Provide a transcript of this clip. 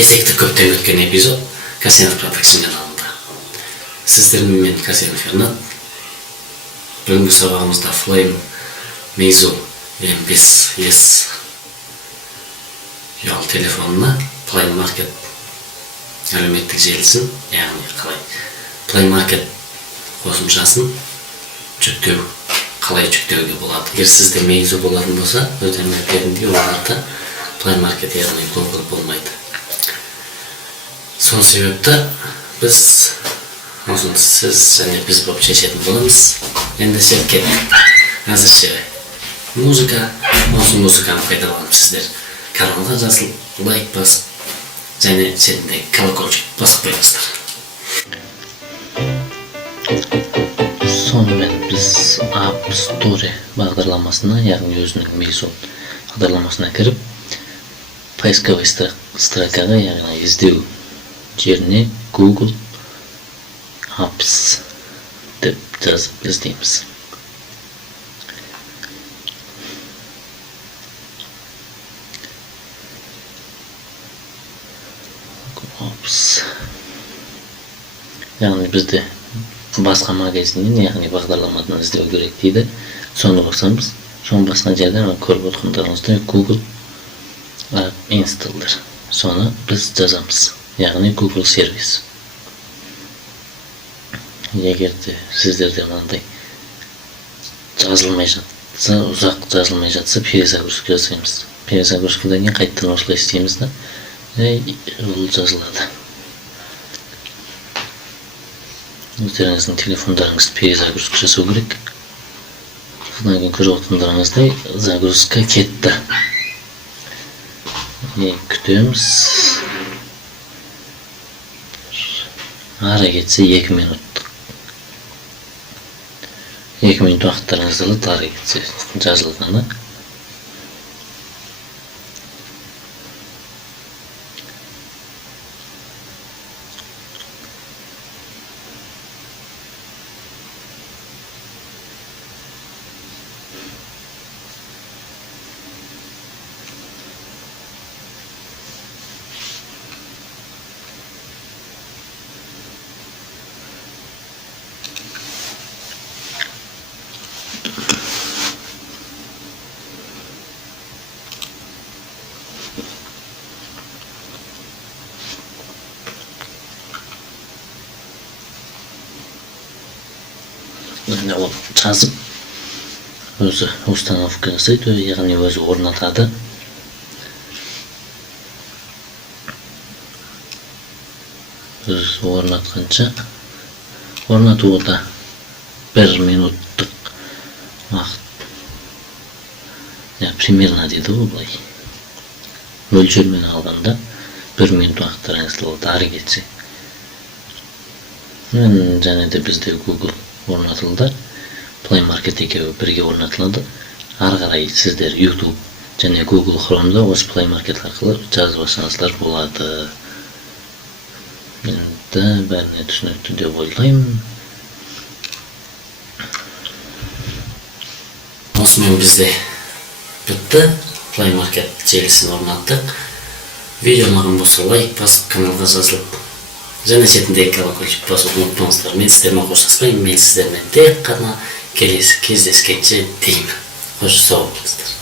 кезекті көптен өткен эпизод Касьянов Продакшн каналында. Сіздермен мен Касьянов Ернат. Бүгінгі сабағымызда Flame Meizu M5S ұялы телефонына Play Market әлеуметтік желісін, яғни қалай Play Market қосымшасын қалай жүктеуге болады. Егер сізде Meizu болатын болса, өткен эпизодында оларда Play Market яғни Google болмайды. Сол себепті біз осыны сіз және біз болып шешетін боламыз. Ендеше кеттік. Әзірше музыка, осы музыканы пайдаланып сіздер каналға жазылып, лайк басып, және шетіндегі колокольчик басып қойыңыздар. Сонымен біз App Store бағдарламасына, яғни өзінің Meizu бағдарламасына кіріп, поисковый строкаға, яғни іздеу жеріне Google Apps деп жазып іздейміз. Яғни бізде басқа магазиннен, яғни бағдарламадан іздеу керек дейді. Соны қосамыз. Соның басқа жерде көріп отырғандарыңыздай Google Installer. Соны біз жазамыз. Яғни Google сервис. Егер де сіздерде мынандай жазылмай жатса, ұзақ жазылмай жатса, перезагрузка жасаймыз. Перезагрузкадан кейін қайттан осылай істейміз да, ол жазылады. Өздеріңіздің телефондарыңызды перезагрузка жасау керек. Содан кейін көріп отырғандарыңыздай загрузка кетті. Күтеміз. Ары кетсе 2 минут. 2 минут уақыттарыңызды алады, ары кетсе жазылғаны. Ол жазып өзі установка жасайды, яғни өзі орнатады. Өзі орнатқанша орнатуы да 1 минуттық уақыт. Примерно дейді олай. Мөлшермен алғанда 1 минут уақыттарыңызды алады, ары кетсе. Және де бізде Google орнатылды. Play Market екеуі бірге орнатылады. Ары қарай сіздер YouTube және Google Chrome'да осы Play Market арқылы жазып алсаңыздар болады. Енді бәріне түсінікті деп ойлаймын. Осымен бізде бітті. Play Market желісін орнаттық. Видео ұнаған болса лайк басып, каналға жазылып, және шетіндегі колокольчик басып ұмытпаңыздар. Мен сіздермен қоштаспаймын, мен сіздермен тек қана келесі кездескенше деймін. Қош сау болыңыздар.